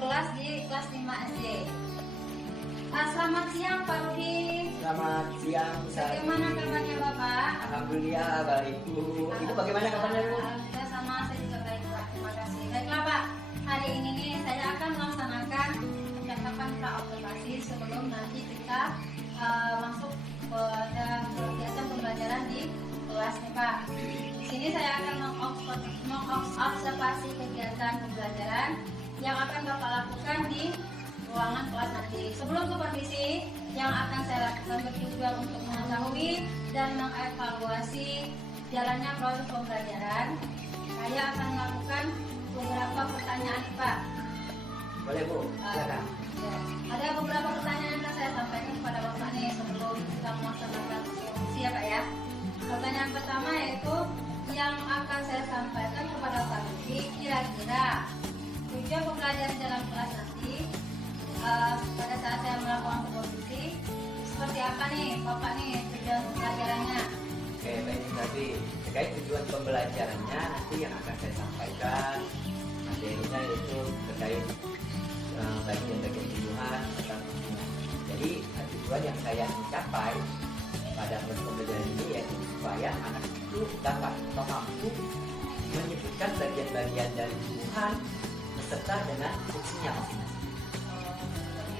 kelas di kelas 5 SD. Selamat siang Pak Rudi. Selamat siang, Ustaz. Bagaimana kabarnya Bapak? Alhamdulillah baik, Bu. Itu bagaimana kabarnya, Bu? Alhamdulillah sama, saya juga baik Pak. Terima kasih. Baiklah Pak, hari ini nih saya akan melaksanakan percakapan pra-observasi sebelum nanti kita masuk pada kegiatan pembelajaran di kelas nih Pak. Di sini saya akan mengobservasi kegiatan pembelajaran yang akan Bapak lakukan di ruangan kelas nanti. Sebelum supervisi yang akan saya lakukan bertujuan untuk mengetahui dan mengevaluasi jalannya proses pembelajaran, saya akan melakukan beberapa pertanyaan Pak. Boleh, Bu. Silakan. Ya. Ada beberapa pertanyaan yang saya sampaikan kepada Bapak nih sebelum kita melaksanakan supervisi ya Pak ya. Pertanyaan pertama yaitu yang akan saya sampaikan kepada Pak Rudi, kira-kira tujuan pembelajaran dalam kelas nanti pada saat saya melakukan supervisi seperti apa nih Bapak nih tujuan pembelajarannya? Oke, baik. Tadi terkait tujuan pembelajarannya nanti yang akan saya sampaikan materinya yaitu terkait bagian-bagian tujuan serta tujuan. Jadi tujuan yang saya mencapai pada proses pembelajaran ini yaitu supaya anak itu dapat atau mampu menyebutkan bagian-bagian dari tubuhan beserta dengan fungsinya masing-masing.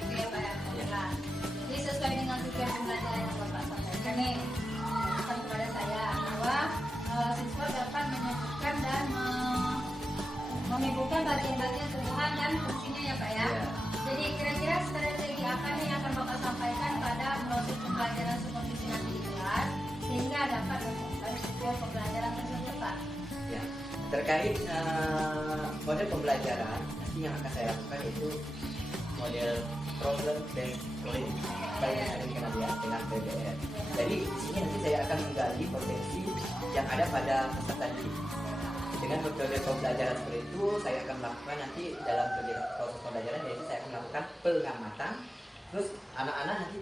Begitu ya Pak ya. Baiklah. Jadi sesuai dengan tujuan pembelajaran yang Bapak sampaikan nih pesan kepada saya bahwa siswa dapat menyebutkan dan menyebutkan bagian-bagian tubuhan dan fungsinya ya Pak ya. Ya. Jadi kira-kira strategi apa nih yang akan Bapak sampaikan pada proses pembelajaran supervisi nanti di kelas sehingga dapat melakukan tujuan pembelajaran tersebut Pak? Ya, terkait model pembelajaran nanti yang akan saya lakukan itu model problem based learning atau yang sering dikenal dengan PBL. Jadi di sini nanti saya akan menggali potensi yang ada pada peserta didik. Dengan metode pembelajaran seperti itu, saya akan melakukan nanti dalam kegiatan proses pembelajaran, yaitu saya akan melakukan pengamatan. Terus anak-anak nanti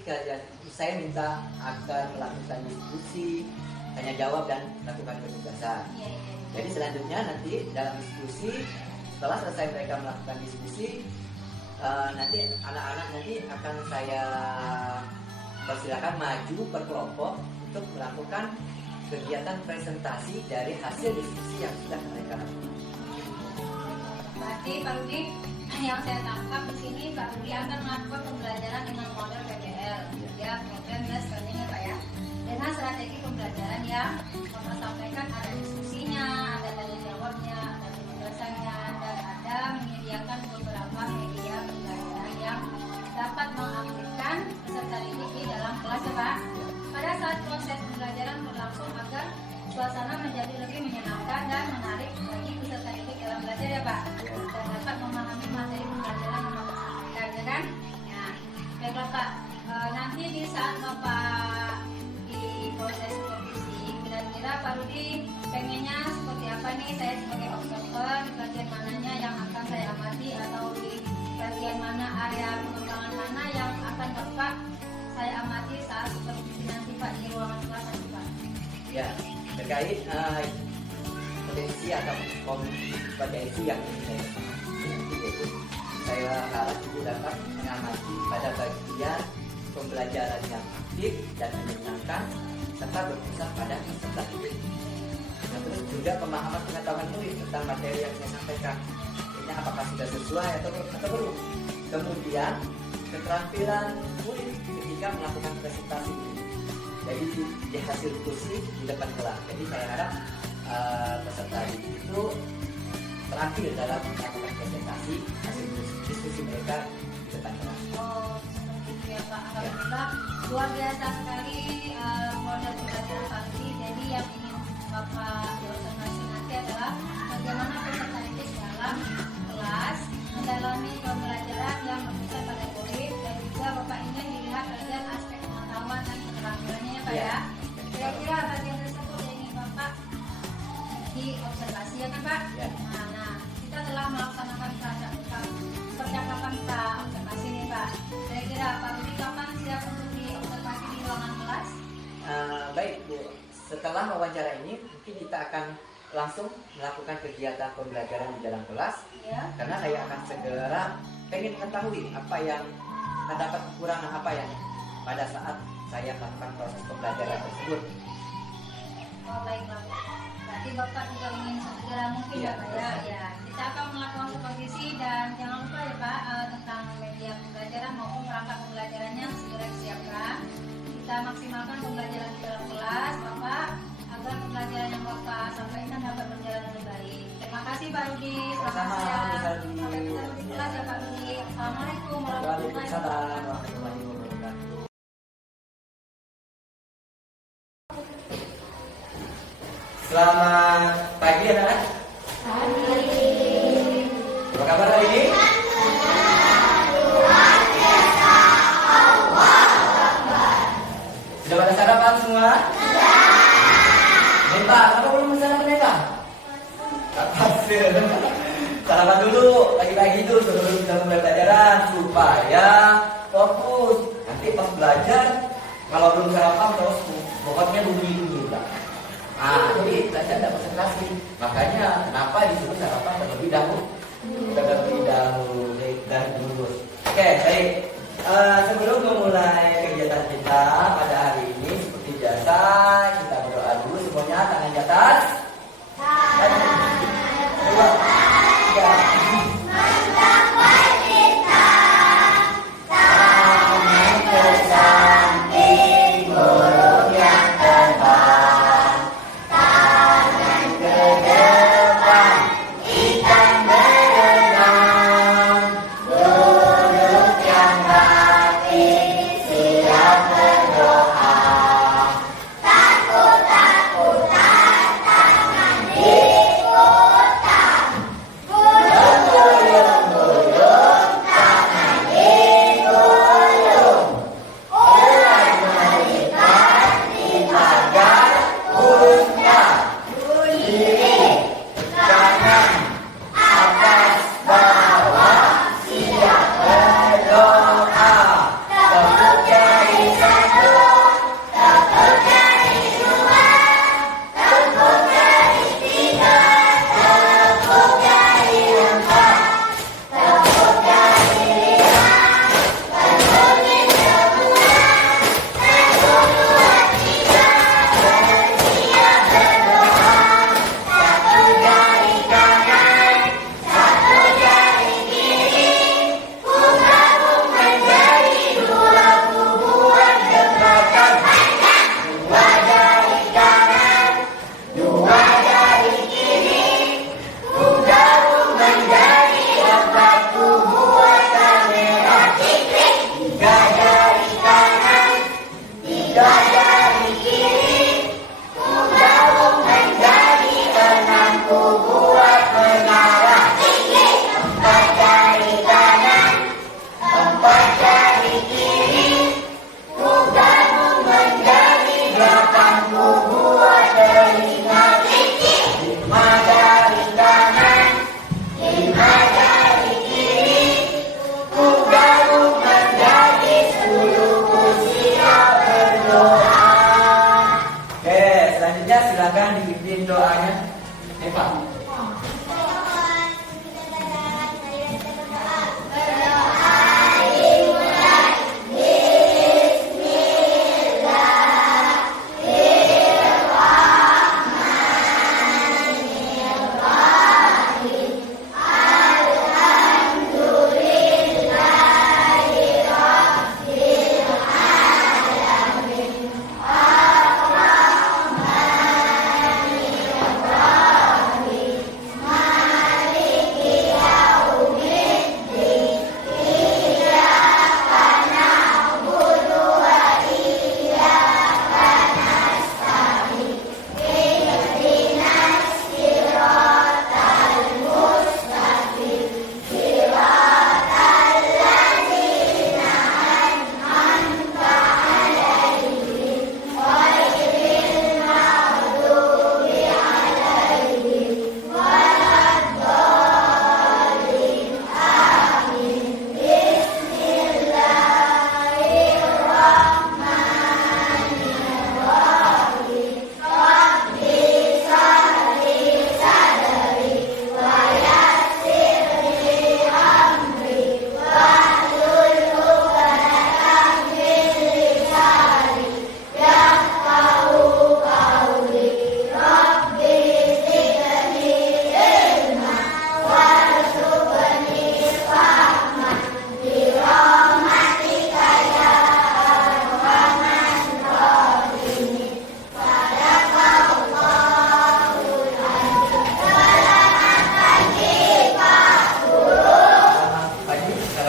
saya minta akan melakukan diskusi, tanya jawab dan lakukan penugasan. Jadi selanjutnya nanti dalam diskusi, setelah selesai mereka melakukan diskusi, nanti anak-anak nanti akan saya persilakan maju per kelompok untuk melakukan kegiatan presentasi dari hasil diskusi yang sudah mereka lakukan. Berarti Pak Rudi, yang saya tangkap di sini Pak Rudi akan melakukan pembelajaran dengan model PBL, ya program based learning ya Pak ya. Dengan strategi pembelajaran yang Bapak sampaikan ada diskusinya, ada tanya jawabnya, ada penugasannya, dan ada menyediakan beberapa media pembelajaran yang dapat mengaktifkan peserta didik di dalam kelas ya Pak. Pada saat proses pembelajaran berlangsung agar suasana menjadi lebih menyenangkan dan menarik bagi peserta didik dalam belajar ya Pak, dan dapat memahami materi pembelajaran yang Bapak sampaikan ya kan. Nah, baiklah Pak, nanti di saat Bapak di proses supervisi, kira-kira Pak Rudi pengennya seperti apa nih? Saya sebagai observer di bagian mananya yang akan saya amati, atau di bagian mana area pengembangan mana yang akan Bapak saya amati saat supervisi nanti Pak di ruangan kelas nanti Pak? Ya, terkait potensi atau kompetensi yang ingin saya sampaikan nanti yaitu saya harap ibu dapat mengamati pada bagian pembelajaran yang aktif dan menyenangkan serta berpusat pada peserta didik. Nah, terus juga pemahaman pengetahuan murid tentang materi yang saya sampaikan. Ini apakah sudah sesuai atau belum? Kemudian keterampilan murid ketika melakukan presentasi ini. Jadi di hasil diskusi di depan kelas. Jadi saya harap peserta didik itu terampil dalam melakukan presentasi hasil diskusi mereka di depan kelas. Oh, seperti itu ya Pak. Alhamdulillah, luar biasa sekali model pembelajaran Pak Rudi. Jadi yang ingin Bapak observasi nanti adalah bagaimana peserta didik dalam kelas mendalami pembelajaran yang berpusat pada murid, dan juga Bapak ingin dilihat bagian aspek pengetahuan dan keterampilannya ya Pak ya. Kira-kira bagian tersebut yang ingin Bapak diobservasi ya kan Pak? Ya. Nah, kita telah melaksanakan percakapan pra-observasi nih Pak. Kira-kira Pak Rudi kapan siap untuk diobservasi di ruangan kelas? Baik Bu, setelah wawancara ini mungkin kita akan langsung melakukan kegiatan pembelajaran di dalam kelas, Ya. karena saya akan segera pengen mengetahui apa yang terdapat kekurangan apa ya pada saat saya melakukan proses pembelajaran tersebut. Oh baiklah. Berarti Bapak juga ingin segera mungkin Iya, ya Pak ya. Ya, kita akan melakukan supervisi dan jangan lupa ya Pak tentang media pembelajaran maupun perangkat pembelajarannya segera disiapkan. Kita maksimalkan pembelajaran di dalam kelas Bapak agar pembelajaran yang Bapak sampaikan dapat berjalan lebih baik. Terima kasih Pak Rudi. Selamat Sama-sama, siang. Bu Saldi. Sampai ketemu di kelas ya Pak Rudi. Assalamualaikum warahmatullahi Waalaikumsalam wabarakatuh. warahmatullahi wabarakatuh. Selamat pagi anak-anak. Apa kabar hari ini? Sudah pada sarapan semua? Sudah. Apa belum sarapan ya? Sarapan dulu pagi-pagi itu sebelum kita mulai pelajaran supaya fokus. Nanti pas belajar kalau belum sarapan terus pokoknya bunyi-bunyi. Ah, jadi belajar tidak konsentrasi. Makanya kenapa disuruh sarapan terlebih dahulu? Dari dulu. Oke, baik. Sebelum memulai kegiatan kita pada hari ini seperti biasa kita berdoa dulu semuanya tangan di atas. Dua, tiga. Duduk yang rapi,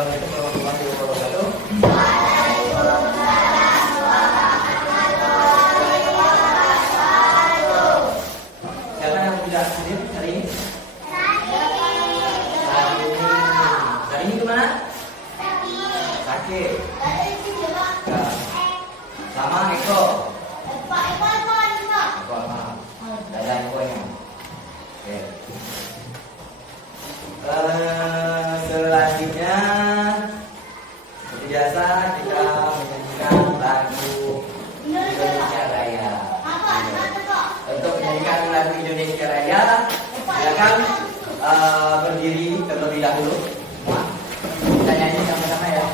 Assalamualaikum warahmatullahi wabarakatuh. Siapa yang tidak hadir hari ini? Hari ini kemana? Sakit. Ya. Sama Eko. Eko apa? Dada Ekonya. Oke. Selanjutnya seperti biasa kita menyanyikan lagu Indonesia Raya. Untuk menyanyikan lagu Indonesia Raya, silakan berdiri terlebih dahulu. Kita nyanyi sama-sama ya.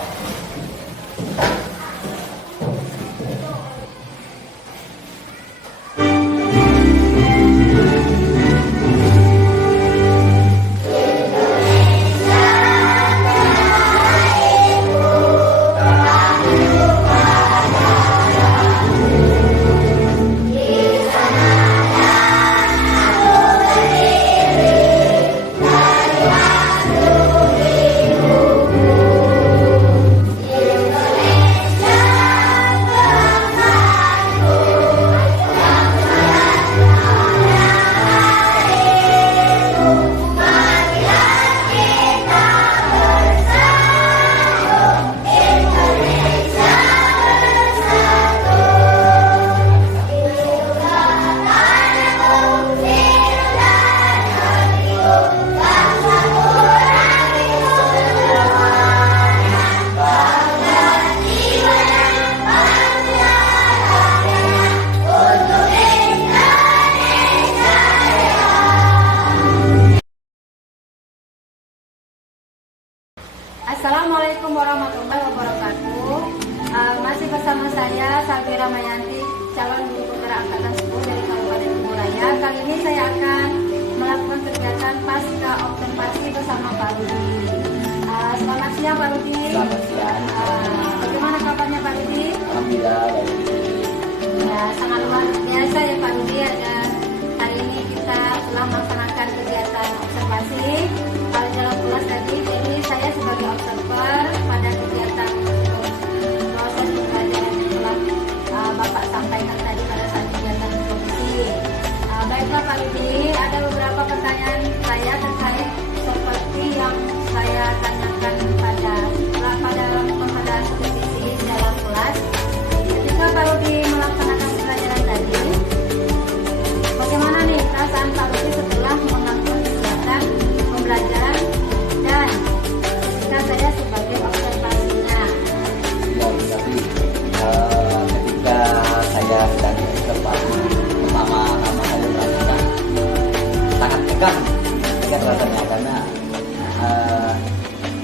Assalamualaikum warahmatullahi wabarakatuh. Masih bersama saya Salvi Ramayanti, calon guru penggerak angkatan 10 dari Kabupaten Timuraya. Kali ini saya akan melakukan kegiatan pasca observasi bersama Pak Rudi. Selamat siang Pak Rudi. Selamat siang. Bagaimana kabarnya Pak Rudi? Alhamdulillah baik. Ya, sangat luar biasa ya Pak Rudi. Hari ini kita telah melaksanakan kegiatan observasi pada dalam kelas tadi. Jadi saya sebagai observer pada kegiatan proses pembelajaran yang telah Bapak sampaikan tadi pada saat kegiatan diskusi. Baiklah Pak Rudi, ada beberapa pertanyaan saya terkait seperti yang saya tanyakan pada diskusi dalam kelas. Ketika Pak Rudi melaksanakan pembelajaran tadi, bagaimana nih perasaan Pak Rudi setelah melakukan kegiatan pembelajaran dan ketika saya sebagai observasinya? Ya, tapi ketika saya sedang observasi pertama-tama saya merasakan sangat tegang rasanya karena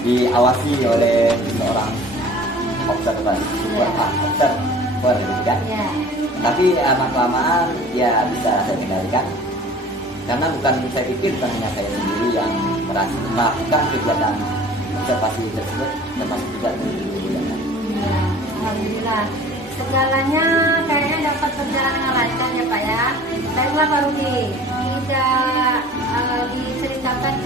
diawasi oleh seorang observer gitu kan. Ya. Tapi lama-kelamaan ya bisa saya kendalikan karena saya pikir bukan hanya saya sendiri yang melakukan kegiatan observasi tersebut, termasuk juga guru yang lain. Ya, alhamdulillah. Segalanya kayaknya dapat berjalan dengan lancar ya Pak ya. Baiklah Pak Rudi,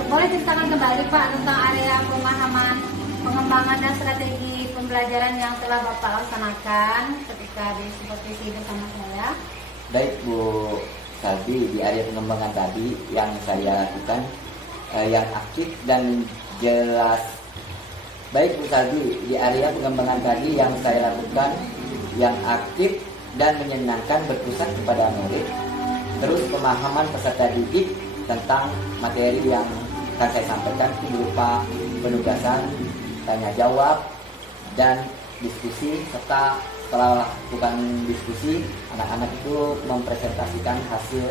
boleh ceritakan kembali Pak tentang area pemahaman, pengembangan dan strategi pembelajaran yang telah Bapak laksanakan ketika di supervisi bersama saya. Baik Bu Salvi, di area pengembangan tadi yang saya lakukan yang aktif dan jelas. Baik Bu Salvi, di area pengembangan tadi yang saya lakukan yang aktif dan menyenangkan berpusat kepada murid. Terus pemahaman peserta didik tentang materi yang akan saya sampaikan itu berupa penugasan, tanya jawab, dan diskusi. Serta setelah lakukan diskusi, anak-anak itu mempresentasikan hasil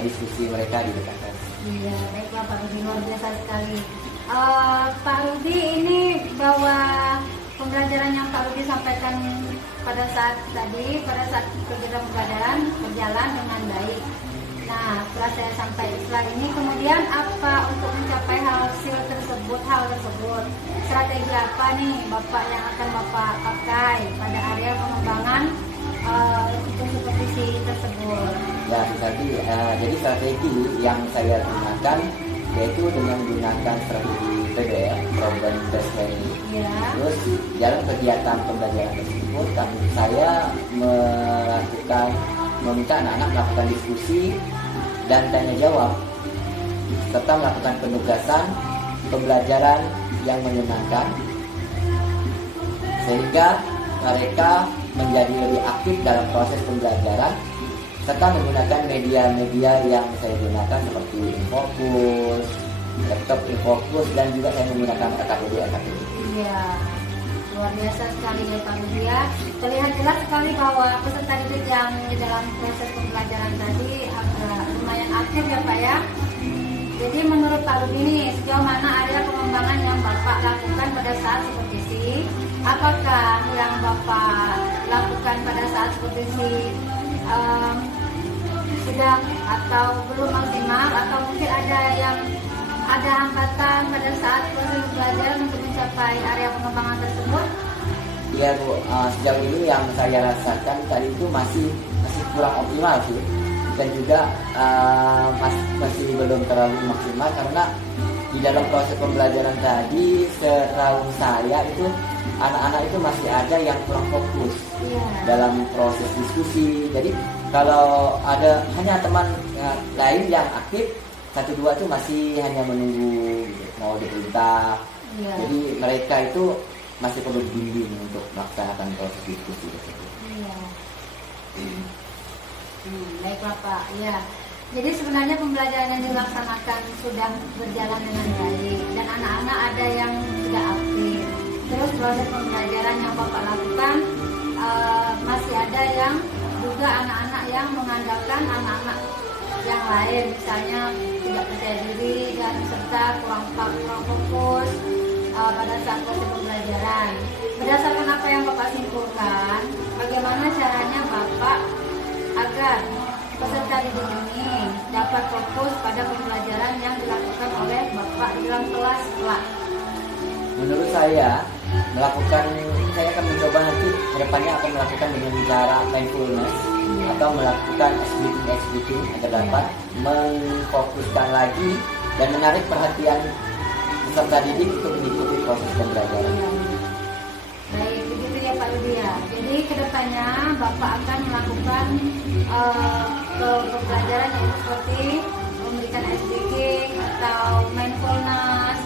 diskusi mereka di depan kelas. Iya, baiklah Pak Rudi, luar biasa sekali. Pak Rudi ini bahwa pembelajaran yang Pak Rudi sampaikan pada saat kegiatan pembelajaran berjalan dengan baik. Nah, setelah saya sampai setelah ini, kemudian apa untuk mencapai hal tersebut? Strategi apa nih Bapak yang akan Bapak pakai pada area pengembangan supervisi tersebut? Ya, jadi strategi yang saya gunakan yaitu dengan menggunakan strategi PBL, program based learning. Ya. Terus dalam kegiatan pembelajaran tersebut saya meminta anak-anak melakukan diskusi dan tanya jawab serta melakukan penugasan pembelajaran yang menyenangkan sehingga mereka menjadi lebih aktif dalam proses pembelajaran serta menggunakan media-media yang saya gunakan seperti Infocus, laptop Infocus, dan juga saya menggunakan KKBD. Iya, luar biasa sekali ya Pak Rudi ya. Terlihat jelas sekali bahwa peserta didik yang di dalam proses pembelajaran tadi agak lumayan aktif ya Pak ya. Jadi menurut Pak Rudi ini sejauh mana area pengembangan yang Bapak lakukan pada saat supervisi? Apakah yang Bapak lakukan pada saat supervisi sudah atau belum maksimal, atau mungkin ada hambatan pada saat proses belajar untuk mencapai area pengembangan tersebut? Iya Bu, sejauh ini yang saya rasakan tadi itu masih kurang optimal sih, dan juga masih belum terlalu maksimal karena di dalam proses pembelajaran tadi setahu saya itu anak-anak itu masih ada yang kurang fokus dalam proses diskusi. Jadi kalau ada hanya teman lain yang aktif, 1-2 itu masih hanya menunggu mau diperintah. Jadi mereka itu masih perlu bimbing untuk melaksanakan proses diskusi tersebut. Baiklah Pak, ya. Jadi sebenarnya pembelajaran yang dilaksanakan sudah berjalan dengan baik dan anak-anak ada yang tidak aktif. Terus proses pembelajaran yang Bapak lakukan masih ada yang juga anak-anak yang mengandalkan anak-anak yang lain, misalnya tidak percaya diri dan serta kurang fokus pada saat proses pembelajaran. Berdasarkan apa yang Bapak simpulkan, bagaimana caranya Bapak agar peserta didik ini dapat fokus pada pembelajaran yang dilakukan oleh Bapak dalam kelas kelak? Menurut saya akan mencoba nanti kedepannya akan melakukan dengan cara mindfulness atau melakukan exhibiting agar dapat memfokuskan lagi dan menarik perhatian peserta didik untuk mengikuti proses pembelajaran. Baik, begitu ya Pak Rudi ya. Jadi kedepannya Bapak akan melakukan pembelajaran yang seperti memberikan exhibiting atau mindfulness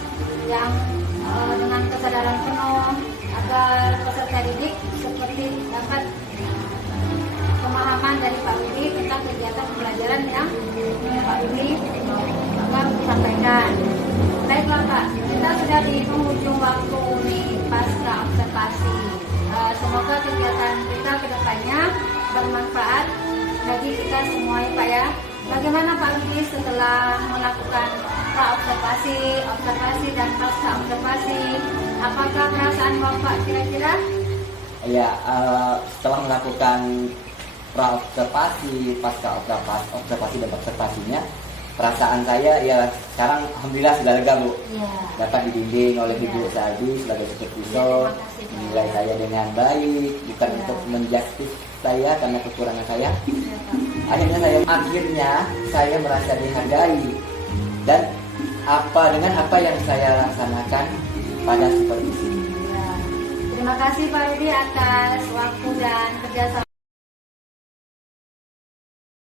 yang dengan kesadaran penuh agar peserta didik seperti dapat pemahaman dari Pak Rudi tentang kegiatan pembelajaran yang Pak Rudi akan sampaikan. Baiklah Pak, kita sudah di penghujung waktu nih pasca observasi. Semoga kegiatan kita kedepannya bermanfaat bagi kita semua ya Pak ya. Bagaimana Pak Rudi setelah melakukan observasi dan pasca observasi? Apakah perasaan Bapak kira-kira? Ya, setelah melakukan pra-observasi, pasca observasi dan observasinya, perasaan saya ya sekarang alhamdulillah sudah lega Bu. Dapat dibimbing oleh Ibu Sadi sebagai supervisor, menilai saya dengan baik, bukan untuk menjustis saya karena kekurangan saya. Akhirnya saya merasa dihargai dan dengan apa yang saya laksanakan pada supervisi. Terima kasih Pak Rudi atas waktu dan kerjasama.